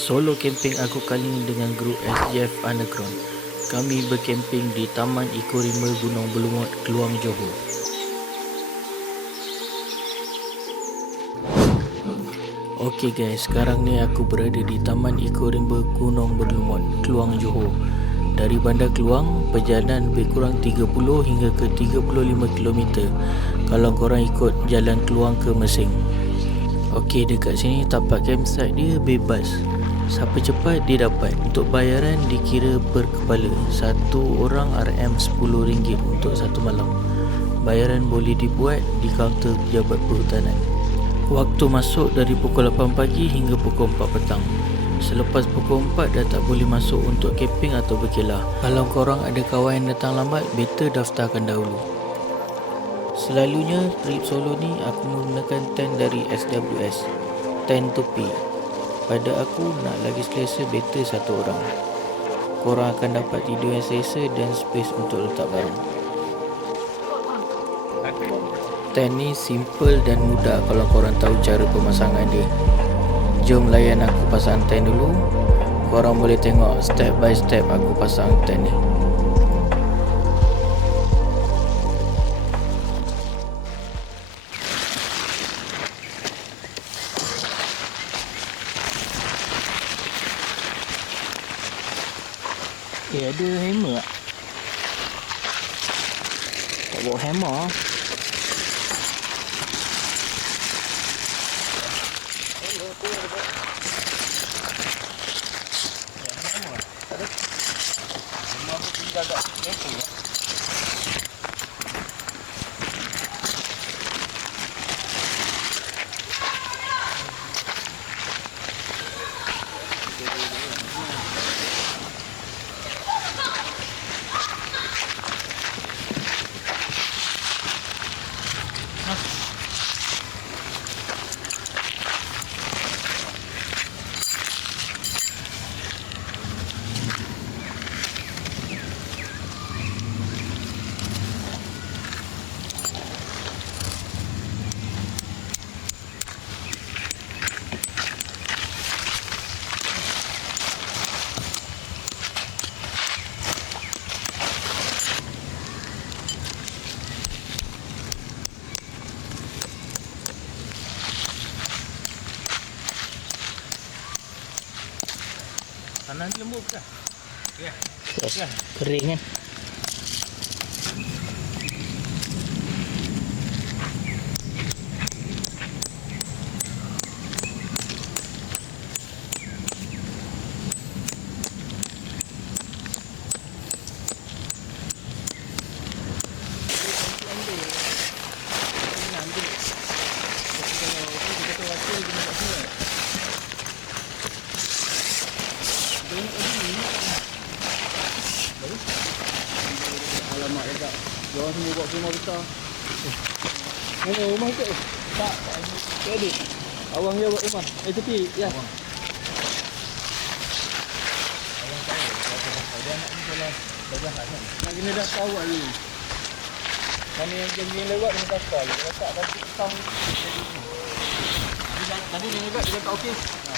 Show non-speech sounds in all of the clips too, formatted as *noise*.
Solo camping aku kali ini dengan grup SGF Underground. Kami berkemping di Taman Ekorima Gunung Belumut, Keluang Johor. Okey guys, sekarang ni aku berada di Taman Ekorima Gunung Berlumut, Keluang Johor. Dari bandar Keluang, perjalanan lebih kurang 30 hingga ke 35 km kalau korang ikut jalan Keluang ke Mesing. Okey, dekat sini tapak campsite dia bebas. Siapa cepat dia dapat. Untuk bayaran dikira per kepala. Satu orang RM10 untuk satu malam. Bayaran boleh dibuat di kaunter pejabat perhutanan. Waktu masuk dari pukul 8 pagi hingga pukul 4 petang. Selepas pukul 4 dah tak boleh masuk untuk camping atau berkelah. Kalau korang ada kawan yang datang lambat, better daftarkan dahulu. Selalunya trip solo ni aku menggunakan tent dari SWS. Tent topi. Pada aku nak lagi selesa better satu orang. Korang akan dapat tidur yang selesa dan space untuk letak barang. Tent ni simple dan mudah kalau korang tahu cara pemasangan dia. Jom layan aku pasang tent dulu. Korang boleh tengok step by step aku pasang tent ni. Tak Tanah ni lembut ke? Yes. Kering kan? Alamak dekat. Diorang semua buat rumah besar. Mana rumah tu? Tak, tak ada. Tak. Awang dia buat rumah. Eh tepi, ya. Awang. Nak kena dah tahu dulu. Mana yang janji lewat dengan. Dia letak baju petang. Tadi dia lewat dia kata okey. Ha.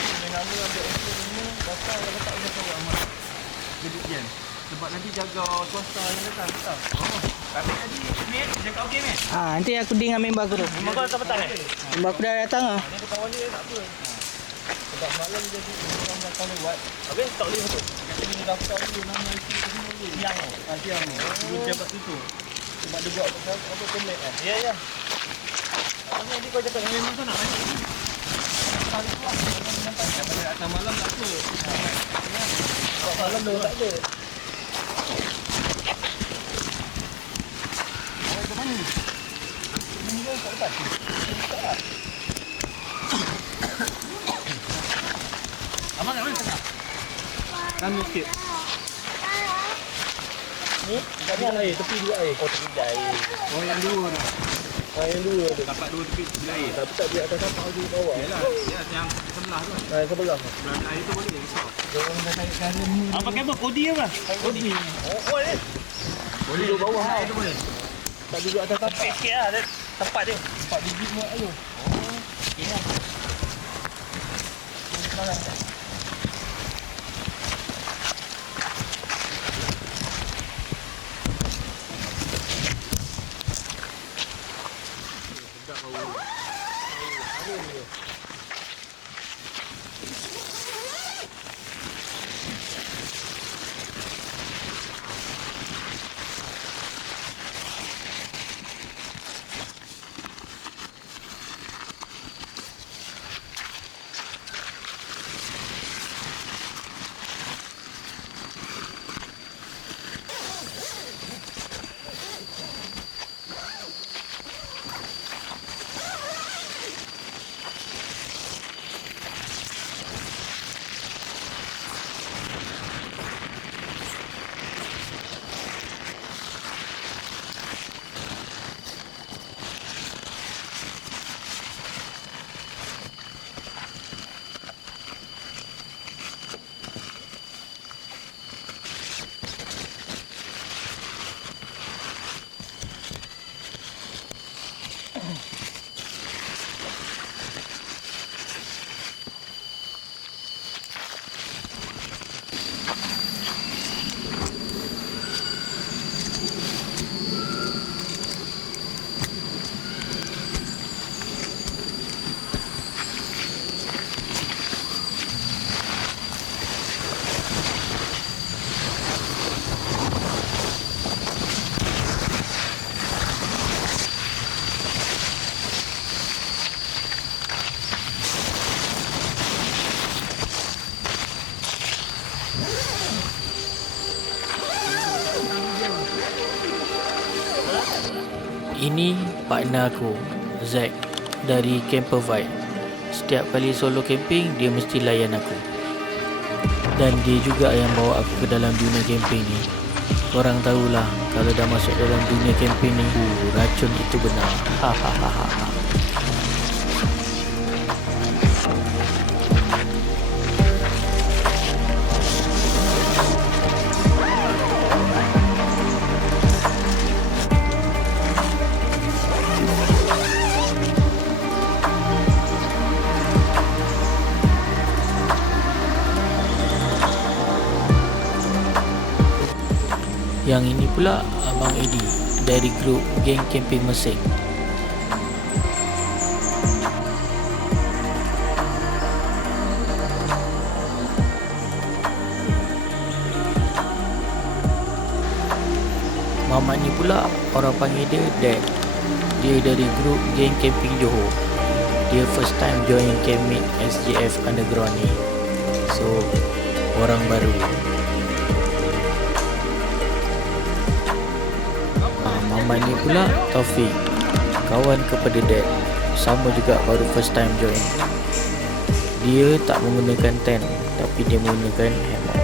Dia nama ambil ekor ni, kasar dia letak dia tahu amat. Jadi Jen. Sebab nanti jaga swasta yang datang tak? Oh. Tapi tadi dia kata okey Min. Ah, nanti aku dengan member aku tu. Memang kau datang petang eh? Member aku dah datang ah. Dia kawan dia tak apa. Sebab malam jadi orang datang lewat. Habis tak boleh masuk. Kata dia daftar dulu nama isi tu semua boleh. Siang tu. Ah, siang tu. Dulu jabat tu. Sebab dia buat apa apa pelik kan. Ya ya. Apa ni kau cakap dengan memang tu nak masuk ni. Tu. Daripada datang malam tak apa. Sebab malam dia tak ada. Awak ke mana ni? Ini dia kat depan. Tak lah. Abang kat mana tengah? Kami sikit. Ni, tadi air, tepi dua air. Oh, tepi dua air. Oh, yang dua tu. Oh, yang dua tu. Tapak dua tepi sebelah air. Tapi tak dia atas tapak di bawah. Yalah, ya, yang sebelah tu. Nah, sebelah. Sebelah air tu boleh risau. Jangan dah tarik garam ni. Ah, pakai apa? Kodi apa? Kodi. Oh, boleh. Boleh. Duduk bawah, ha. tu boleh. Tak duduk atas tapak. Tepi sikit lah dia. Tempat dia. Empat biji muat ayo. Okey lah. Ini partner aku Zack dari Camper Vibe. Setiap kali solo camping dia mesti layan aku. Dan dia juga yang bawa aku ke dalam dunia camping ni. Korang tahulah kalau dah masuk dalam dunia camping ni uh, Racun itu benar. Hahaha Yang ini pula Abang Edi Dari grup Geng Camping Mesing Mamat ni pula Orang panggil dia Dad. Dia dari grup Geng Camping Johor. Dia first time join camp meet SJF Underground ni. So Orang baru Mama ni pula Taufik. Kawan kepada dad. Sama juga baru first time join. Dia tak menggunakan tent Tapi dia menggunakan hammock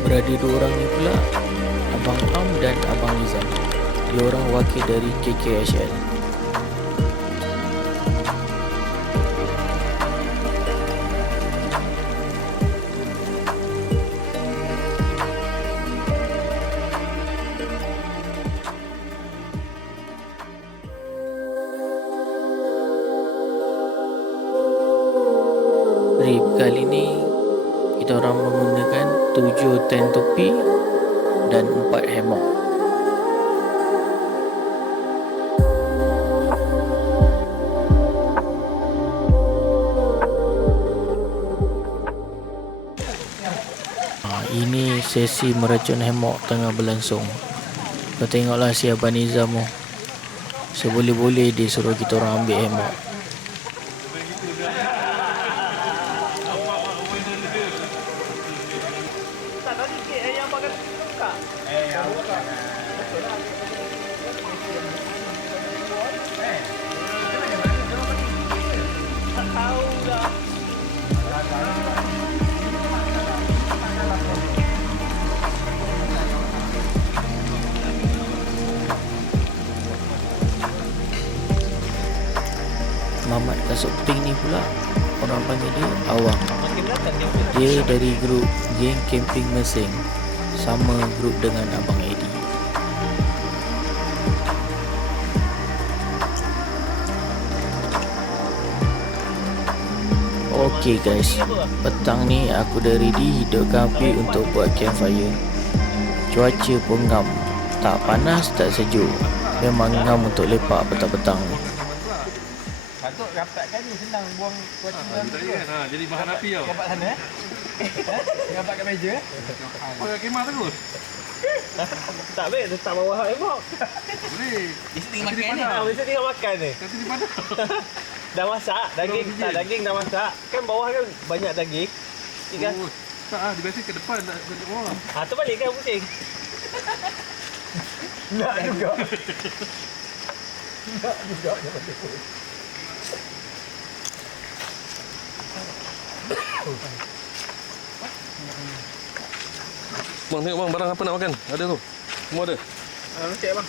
Beradik dua orang ni pula Abang Am dan Abang Nizam Dia orang wakil dari KKHL Trip kali ni kita orang menggunakan 7 tent topi dan 4 hammock. Ha, ini sesi meracun hammock tengah berlangsung. Kau tengoklah si Abang Nizam tu. Seboleh-boleh dia suruh kita orang ambil hammock. Pula Orang panggil dia Awang Dia dari grup Geng Camping Mesing sama grup dengan Abang Eddie. Okay guys, petang ni aku dah ready hidupkan api untuk buat campfire. Cuaca pun ngam, tak panas tak sejuk. Memang ngam untuk lepak petang-petang ni. Ni senang buang kuat Ha, kan. Ha, jadi bahan api tau. Rapat sana eh. *laughs* Rapat kat meja eh. Apa yang kemah terus? Tak baik letak bawah emok. Boleh. Dia tengah Nanti makan ni. Ah, mesti tengah makan ni. Nanti di mana? *laughs* Dah masak, daging tak daging dah masak. Kan bawah kan banyak daging. Ikan. Oh, tak ah, dia biasa ke depan nak ke bawah. Ah, tu balik kan pusing. *laughs* Nak juga. Nak juga dia Bang tengok bang barang apa nak makan? Ada tu. Semua ada. Ah, mesti bang.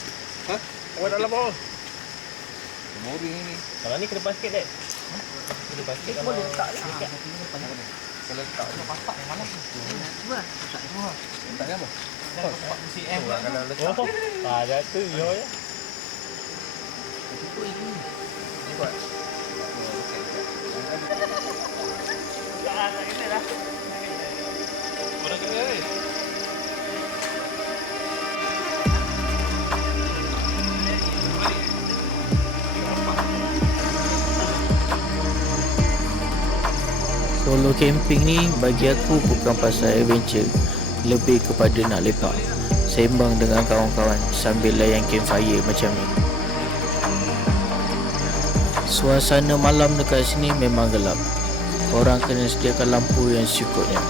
Ha? Awak dalam bawah. Boring ini. Kalau ni ke depan sikit dek. Ke depan sikit boleh letak ni sikit. Kalau tak ada pasak yang mana? Tak apa. Oh, ada tu yo ya. Solo camping ni bagi aku bukan pasal adventure. Lebih kepada nak lepak. Sembang dengan kawan-kawan sambil layan campfire macam ni. Suasana malam dekat sini memang gelap Korang kena sediakan lampu yang secukupnya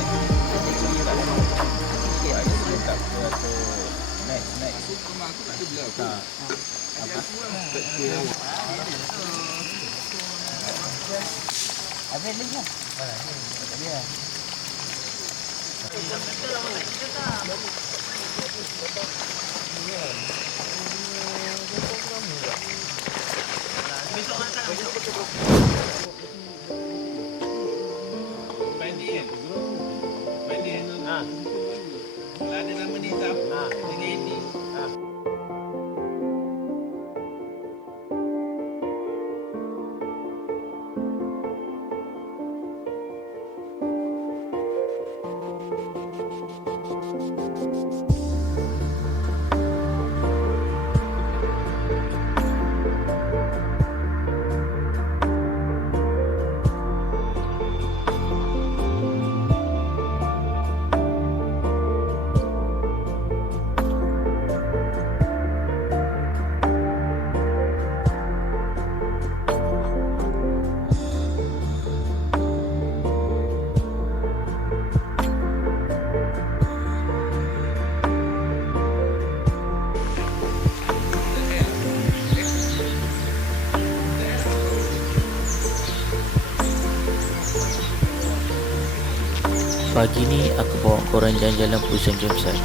Pagi ni aku bawa korang jalan-jalan pusat campsite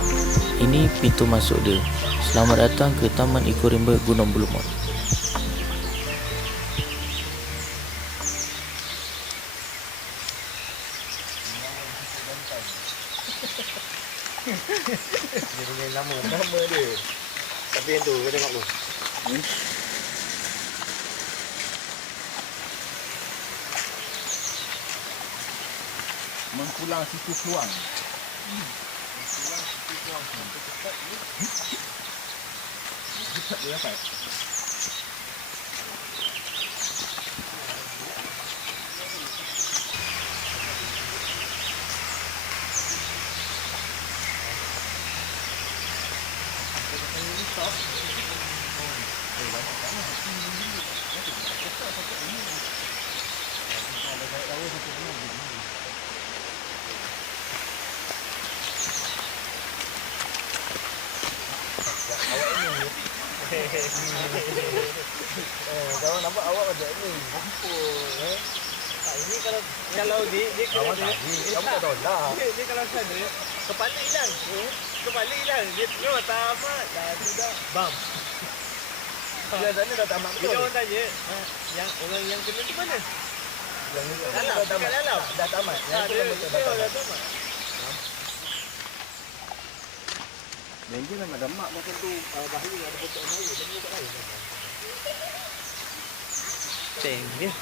Ini pintu masuk dia Selamat datang ke Taman Ekorimba Gunung Belumut Dia punya nama. Nama dia. Tapi yang tu kau tengok tu. Mengkulang situ keluang. Cepat dia dapat. Eh, kawan nampak awak macam ni. Kumpul eh. Tak, ini kalau kalau dia dia kena dia. dia kamu tak tahu lah. Dia, dia kalau sana kepala hilang. Eh, Kepala hilang. Dia memang tak amat. Dah sudah. Bam. Bila sana dah tamat betul. Bila orang tanya, ha, yang orang yang kena di mana? Yang dalam, dah tamat. Dah tamat. Yang tu dah tamat. Danger memang ada mak macam tu uh, bahaya ada pokok bahaya. Dia buat lain. Ceng dia.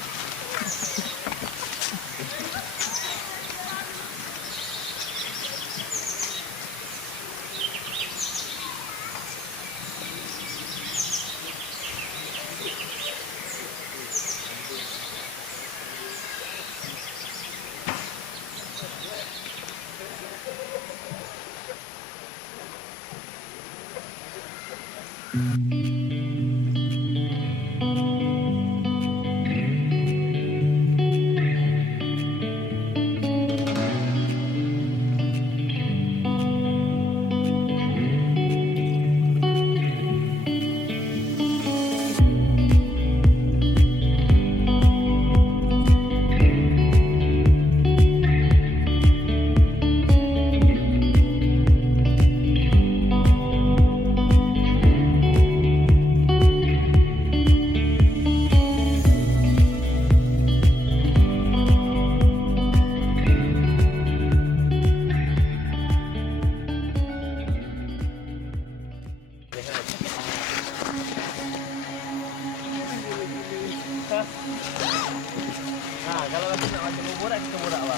kalau aku nak macam borak kita borak lah.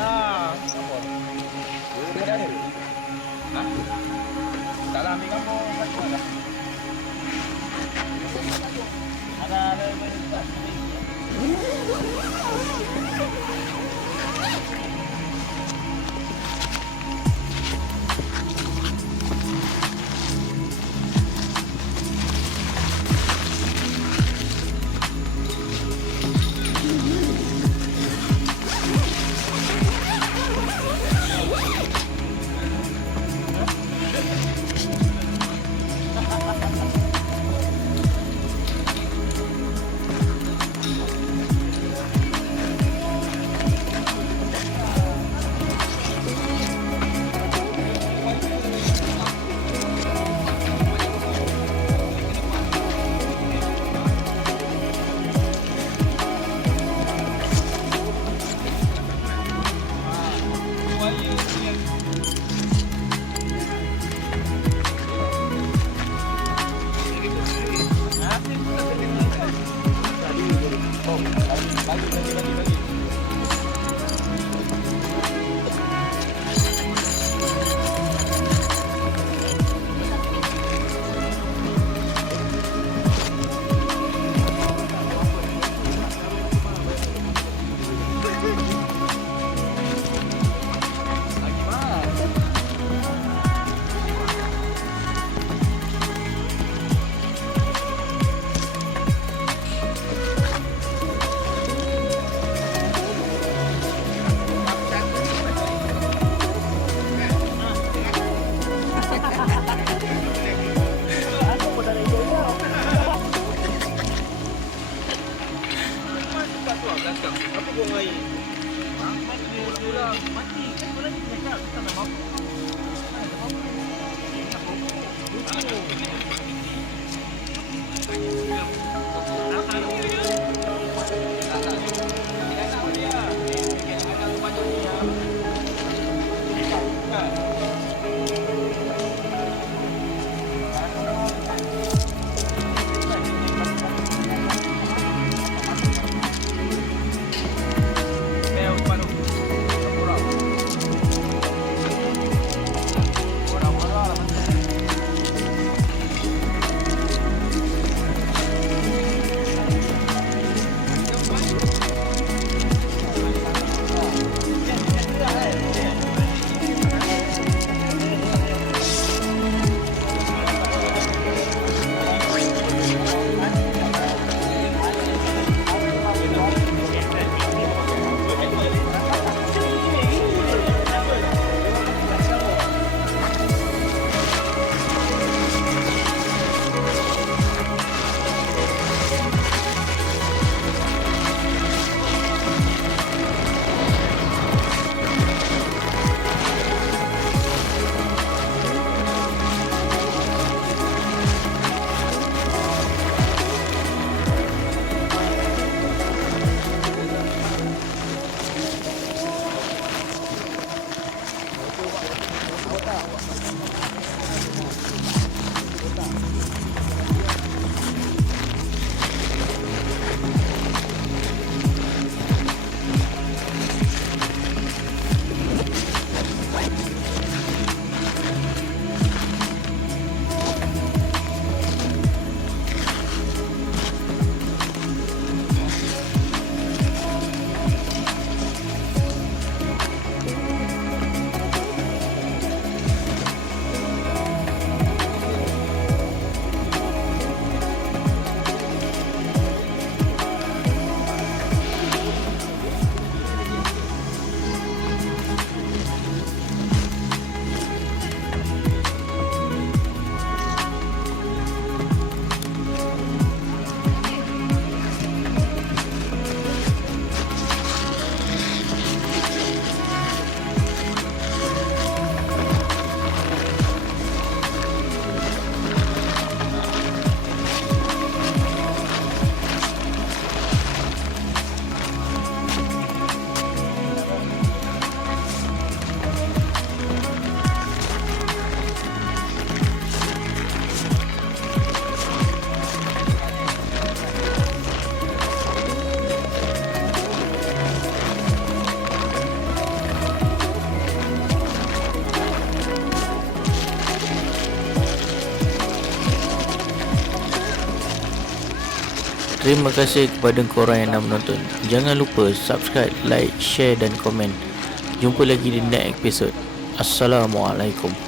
Ah, ah Apa? Dia dah ada. Ha? Taklah ambil kamu satu lah. Ada ada Terima kasih kepada korang yang dah menonton. Jangan lupa subscribe, like, share dan komen. Jumpa lagi di next episode. Assalamualaikum.